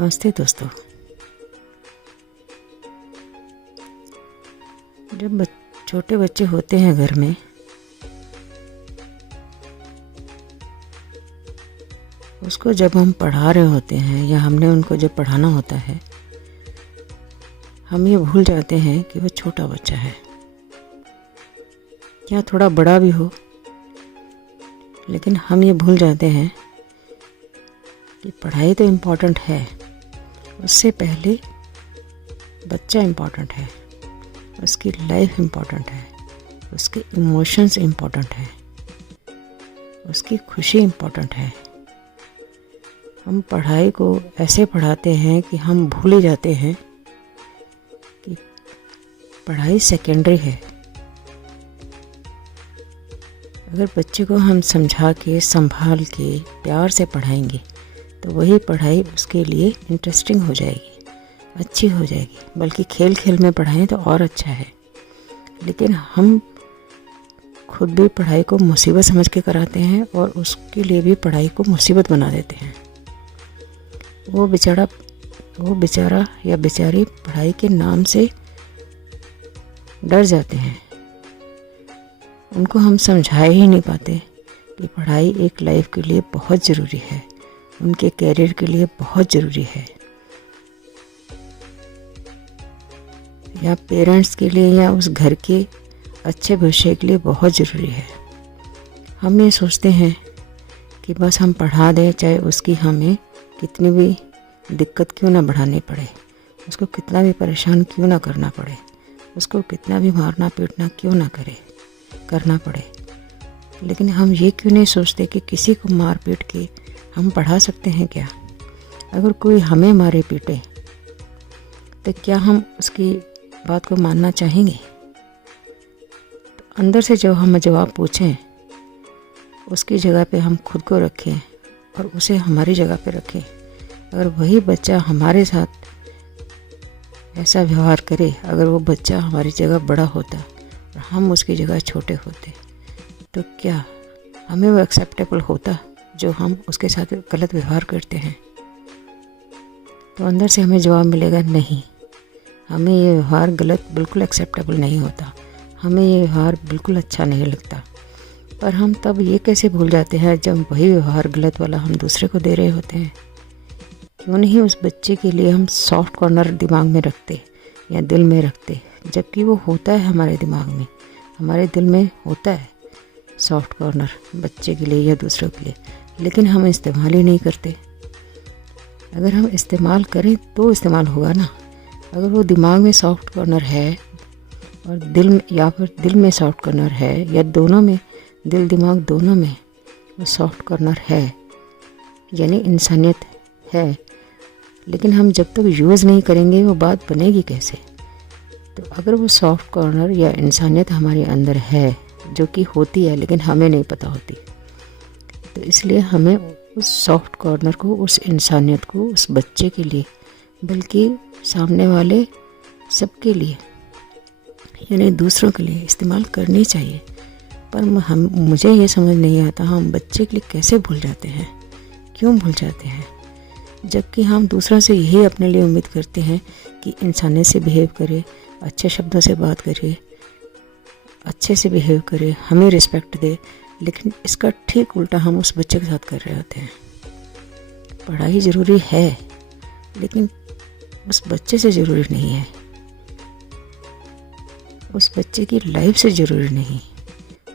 नमस्ते दोस्तों। जब छोटे बच्चे होते हैं घर में, उसको जब हम पढ़ा रहे होते हैं या हमने उनको जब पढ़ाना होता है, हम ये भूल जाते हैं कि वो छोटा बच्चा है या थोड़ा बड़ा भी हो, लेकिन हम ये भूल जाते हैं कि पढ़ाई तो इम्पोर्टेंट है, उससे पहले बच्चा इम्पोर्टेंट है, उसकी लाइफ इम्पोर्टेंट है, उसके इमोशंस इम्पोर्टेंट है, उसकी खुशी इम्पोर्टेंट है। हम पढ़ाई को ऐसे पढ़ाते हैं कि हम भूल ही जाते हैं कि पढ़ाई सेकेंडरी है। अगर बच्चे को हम समझा के, संभाल के, प्यार से पढ़ाएंगे तो वही पढ़ाई उसके लिए इंटरेस्टिंग हो जाएगी, अच्छी हो जाएगी। बल्कि खेल खेल में पढ़ाएं तो और अच्छा है। लेकिन हम खुद भी पढ़ाई को मुसीबत समझ के कराते हैं और उसके लिए भी पढ़ाई को मुसीबत बना देते हैं। वो बेचारा या बेचारी पढ़ाई के नाम से डर जाते हैं। उनको हम समझा ही नहीं पाते कि पढ़ाई एक लाइफ के लिए बहुत ज़रूरी है, उनके कैरियर के लिए बहुत ज़रूरी है, या पेरेंट्स के लिए या उस घर के अच्छे भविष्य के लिए बहुत ज़रूरी है। हम ये सोचते हैं कि बस हम पढ़ा दें, चाहे उसकी हमें कितनी भी दिक्कत क्यों ना बढ़ानी पड़े, उसको कितना भी परेशान क्यों ना करना पड़े, उसको कितना भी मारना पीटना क्यों ना करना पड़े। लेकिन हम ये क्यों नहीं सोचते कि किसी को मार पीट के हम पढ़ा सकते हैं क्या? अगर कोई हमें मारे पीटे तो क्या हम उसकी बात को मानना चाहेंगे? तो अंदर से जो हम जवाब पूछें, उसकी जगह पे हम खुद को रखें और उसे हमारी जगह पे रखें। अगर वही बच्चा हमारे साथ ऐसा व्यवहार करे, अगर वो बच्चा हमारी जगह बड़ा होता और हम उसकी जगह छोटे होते, तो क्या हमें वो एक्सेप्टेबल होता जो हम उसके साथ गलत व्यवहार करते हैं? तो अंदर से हमें जवाब मिलेगा, नहीं, हमें ये व्यवहार गलत बिल्कुल एक्सेप्टेबल नहीं होता, हमें ये व्यवहार बिल्कुल अच्छा नहीं लगता। पर हम तब ये कैसे भूल जाते हैं जब वही व्यवहार गलत वाला हम दूसरे को दे रहे होते हैं? क्यों नहीं उस बच्चे के लिए हम सॉफ्ट कॉर्नर दिमाग में रखते या दिल में रखते, जबकि वो होता है हमारे दिमाग में, हमारे दिल में होता है सॉफ्ट कॉर्नर बच्चे के लिए या दूसरों के लिए, लेकिन हम इस्तेमाल ही नहीं करते। अगर हम इस्तेमाल करें तो इस्तेमाल होगा ना। अगर वो दिमाग में सॉफ्ट कॉर्नर है और दिल में सॉफ्ट कॉर्नर है, या दोनों में, दिल दिमाग दोनों में वो सॉफ्ट कॉर्नर है, यानी इंसानियत है, लेकिन हम जब तक यूज़ नहीं करेंगे वो बात बनेगी कैसे? तो अगर वो सॉफ्ट कॉर्नर या इंसानियत हमारे अंदर है, जो कि होती है लेकिन हमें नहीं पता होती, तो इसलिए हमें उस सॉफ्ट कॉर्नर को, उस इंसानियत को उस बच्चे के लिए, बल्कि सामने वाले सबके लिए, यानी दूसरों के लिए इस्तेमाल करनी चाहिए। पर मुझे ये समझ नहीं आता हम बच्चे के लिए कैसे भूल जाते हैं, क्यों भूल जाते हैं? जबकि हम दूसरों से यही अपने लिए उम्मीद करते हैं कि इंसानियत से बिहेव करे, अच्छे शब्दों से बात करे, अच्छे से बिहेव करे, हमें रिस्पेक्ट दे, लेकिन इसका ठीक उल्टा हम उस बच्चे के साथ कर रहे होते हैं। पढ़ाई ज़रूरी है, लेकिन उस बच्चे से ज़रूरी नहीं है, उस बच्चे की लाइफ से ज़रूरी नहीं,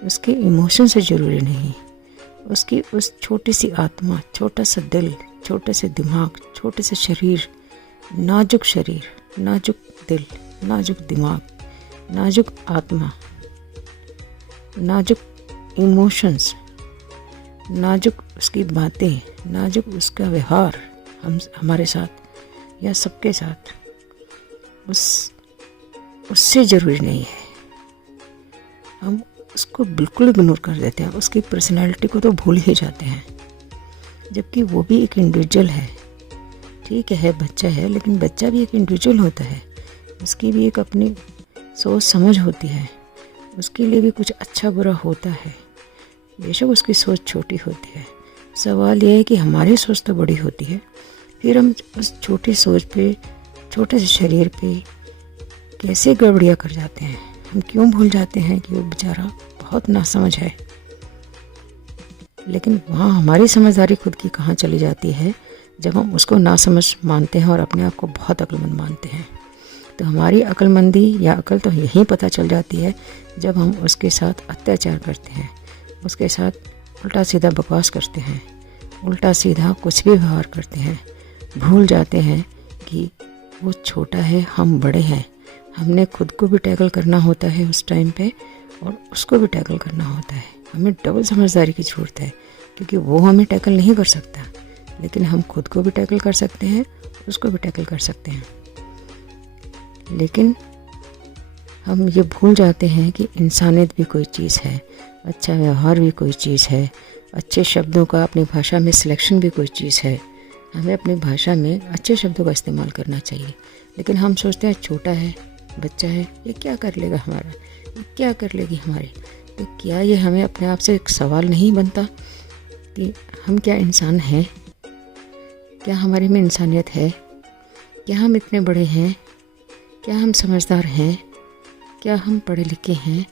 उसके इमोशन से ज़रूरी नहीं, उसकी उस छोटी सी आत्मा, छोटा सा दिल, छोटे से दिमाग, छोटे से शरीर, नाजुक दिल, नाजुक दिमाग, नाजुक आत्मा, नाजुक इमोशंस, नाजुक उसकी बातें, नाजुक उसका व्यवहार हमारे साथ या सबके साथ, उससे ज़रूरी नहीं है। हम उसको बिल्कुल इग्नोर कर देते हैं, उसकी पर्सनैलिटी को तो भूल ही जाते हैं, जबकि वो भी एक इंडिविजुअल है। ठीक है, बच्चा है, लेकिन बच्चा भी एक इंडिविजुअल होता है, उसकी भी एक अपनी सोच समझ होती है, उसके लिए भी कुछ अच्छा बुरा होता है। बेशक उसकी सोच छोटी होती है, सवाल यह है कि हमारी सोच तो बड़ी होती है, फिर हम उस छोटी सोच पे, छोटे से शरीर पे कैसे गड़बड़ियाँ कर जाते हैं। हम क्यों भूल जाते हैं कि वो बेचारा बहुत नासमझ है। लेकिन वहाँ हमारी समझदारी खुद की कहाँ चली जाती है, जब हम उसको नासमझ मानते हैं और अपने आप को बहुत अक्लमंद मानते हैं। तो हमारी अक्लमंदी या अकल तो यहीं पता चल जाती है जब हम उसके साथ अत्याचार करते हैं, उसके साथ उल्टा सीधा बकवास करते हैं, उल्टा सीधा कुछ भी व्यवहार करते हैं। भूल जाते हैं कि वो छोटा है, हम बड़े हैं। हमने खुद को भी टैकल करना होता है उस टाइम पे, और उसको भी टैकल करना होता है। हमें डबल समझदारी की ज़रूरत है, क्योंकि वो हमें टैकल नहीं कर सकता, लेकिन हम खुद को भी टैकल कर सकते हैं, उसको भी टैकल कर सकते हैं। लेकिन हम ये भूल जाते हैं कि इंसानियत भी कोई चीज़ है, अच्छा व्यवहार भी कोई चीज़ है, अच्छे शब्दों का अपनी भाषा में सिलेक्शन भी कोई चीज़ है। हमें अपनी भाषा में अच्छे शब्दों का इस्तेमाल करना चाहिए। लेकिन हम सोचते हैं छोटा है, बच्चा है, ये क्या कर लेगा हमारा, ये क्या कर लेगी हमारी। तो क्या ये हमें अपने आप से एक सवाल नहीं बनता कि हम क्या इंसान हैं? क्या हमारे में इंसानियत है? क्या हम इतने बड़े हैं? क्या हम समझदार हैं? क्या हम पढ़े लिखे हैं?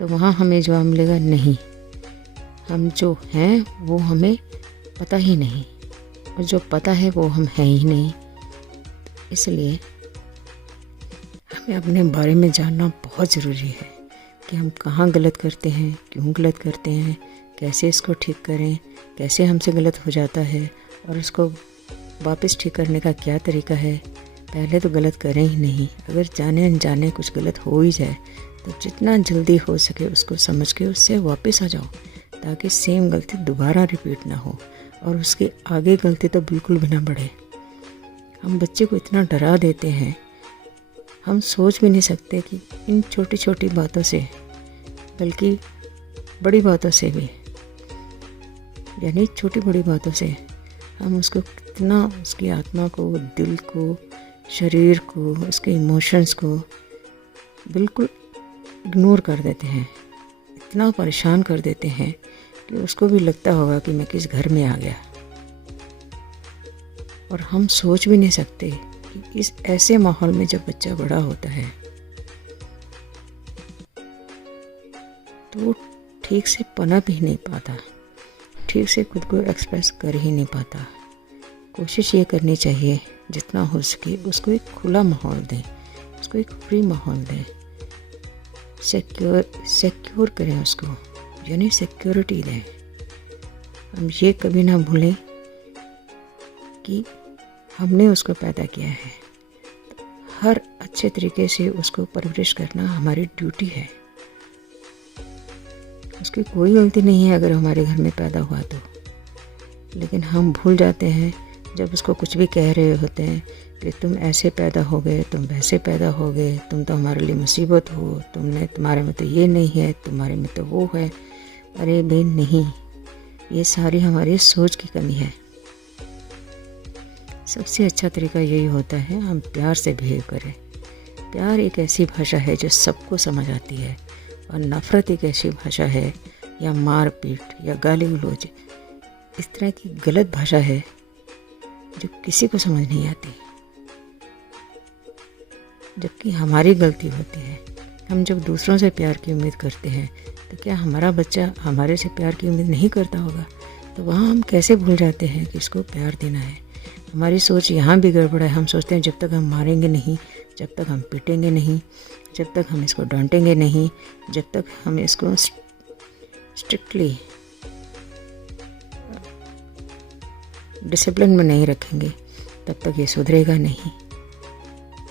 तो वहाँ हमें जवाब मिलेगा नहीं, हम जो हैं वो हमें पता ही नहीं, और जो पता है वो हम हैं ही नहीं। इसलिए हमें अपने बारे में जानना बहुत ज़रूरी है कि हम कहाँ गलत करते हैं, क्यों गलत करते हैं, कैसे इसको ठीक करें, कैसे हमसे गलत हो जाता है और इसको वापस ठीक करने का क्या तरीका है। पहले तो गलत करें ही नहीं। अगर जाने अनजाने कुछ गलत हो ही जाए तो जितना जल्दी हो सके उसको समझ के उससे वापस आ जाओ, ताकि सेम गलती दोबारा रिपीट ना हो और उसके आगे गलती तो बिल्कुल भी ना बढ़े। हम बच्चे को इतना डरा देते हैं, हम सोच भी नहीं सकते कि इन छोटी छोटी बातों से, बल्कि बड़ी बातों से भी, यानी छोटी बड़ी बातों से हम उसको कितना, उसकी आत्मा को, दिल को, शरीर को, उसके इमोशंस को बिल्कुल इग्नोर कर देते हैं, इतना परेशान कर देते हैं कि उसको भी लगता होगा कि मैं किस घर में आ गया। और हम सोच भी नहीं सकते कि इस ऐसे माहौल में जब बच्चा बड़ा होता है तो वो ठीक से पनप ही नहीं पाता, ठीक से खुद को एक्सप्रेस कर ही नहीं पाता। कोशिश ये करनी चाहिए जितना हो सके उसको एक खुला माहौल दें, उसको एक फ्री माहौल दें, सिक्योर करें उसको, यानी सिक्योरिटी दें। हम ये कभी ना भूलें कि हमने उसको पैदा किया है, हर अच्छे तरीके से उसको परवरिश करना हमारी ड्यूटी है। उसकी कोई गलती नहीं है अगर हमारे घर में पैदा हुआ तो, लेकिन हम भूल जाते हैं जब उसको कुछ भी कह रहे होते हैं कि तुम ऐसे पैदा हो गए, तुम वैसे पैदा हो गए, तुम तो हमारे लिए मुसीबत हो, तुम्हारे में तो ये नहीं है, तुम्हारे में तो वो है। अरे भाई नहीं, ये सारी हमारी सोच की कमी है। सबसे अच्छा तरीका यही होता है हम प्यार से बिहेव करें। प्यार एक ऐसी भाषा है जो सबको समझ आती है, और नफ़रत एक ऐसी भाषा है, या मार पीट या गाली गलौज इस तरह की गलत भाषा है जो किसी को समझ नहीं आती। जबकि हमारी गलती होती है। हम जब दूसरों से प्यार की उम्मीद करते हैं तो क्या हमारा बच्चा हमारे से प्यार की उम्मीद नहीं करता होगा? तो वहाँ हम कैसे भूल जाते हैं कि इसको प्यार देना है। हमारी सोच यहाँ भी गड़बड़ है। हम सोचते हैं जब तक हम मारेंगे नहीं, जब तक हम पीटेंगे नहीं, जब तक हम इसको डांटेंगे नहीं, जब तक हम इसको स्ट्रिक्टली डिसिप्लिन में नहीं रखेंगे, तब तक ये सुधरेगा नहीं।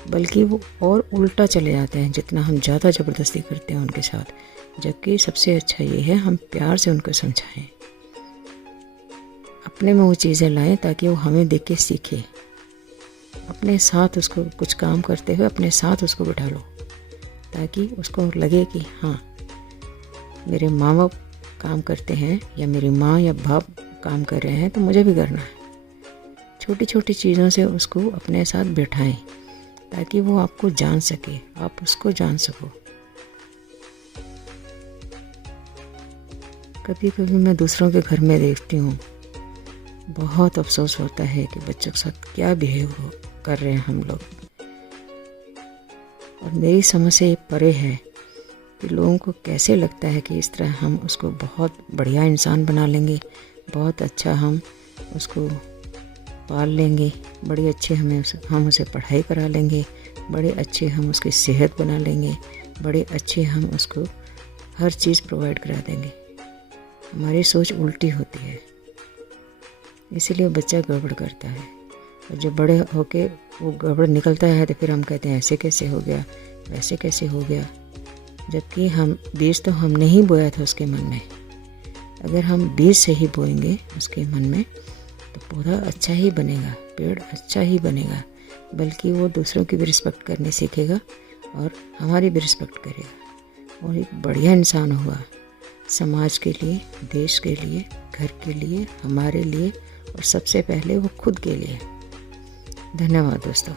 बल्कि वो और उल्टा चले जाते हैं जितना हम ज़्यादा ज़बरदस्ती करते हैं उनके साथ। जबकि सबसे अच्छा ये है हम प्यार से उनको समझाएं, अपने में वो चीज़ें लाएं ताकि वो हमें देख के सीखे। अपने साथ उसको कुछ काम करते हुए अपने साथ उसको बिठा लो, ताकि उसको लगे कि हाँ मेरे माँ बाप काम करते हैं, या मेरी माँ या बाप काम कर रहे हैं तो मुझे भी करना है। छोटी छोटी चीज़ों से उसको अपने साथ बिठाएं ताकि वो आपको जान सके, आप उसको जान सको। कभी कभी मैं दूसरों के घर में देखती हूँ, बहुत अफसोस होता है कि बच्चों के साथ क्या बिहेव कर रहे हैं हम लोग। और मेरी समझ से परे है कि लोगों को कैसे लगता है कि इस तरह हम उसको बहुत बढ़िया इंसान बना लेंगे, बहुत अच्छा हम उसको पाल लेंगे, बड़ी अच्छे हम उसे पढ़ाई करा लेंगे, बड़े अच्छे हम उसकी सेहत बना लेंगे, बड़े अच्छे हम उसको हर चीज़ प्रोवाइड करा देंगे। हमारी सोच उल्टी होती है, इसीलिए बच्चा गड़बड़ करता है। और जब बड़े होके वो गड़बड़ निकलता है तो फिर हम कहते हैं ऐसे कैसे हो गया, वैसे कैसे हो गया, जबकि हम बीज तो हमने ही बोया था उसके मन में। अगर हम बीज से ही बोएंगे उसके मन में तो पौधा अच्छा ही बनेगा, पेड़ अच्छा ही बनेगा, बल्कि वो दूसरों की भी रिस्पेक्ट करने सीखेगा और हमारी भी रिस्पेक्ट करेगा और एक बढ़िया इंसान हुआ समाज के लिए, देश के लिए, घर के लिए, हमारे लिए और सबसे पहले वो खुद के लिए। धन्यवाद दोस्तों।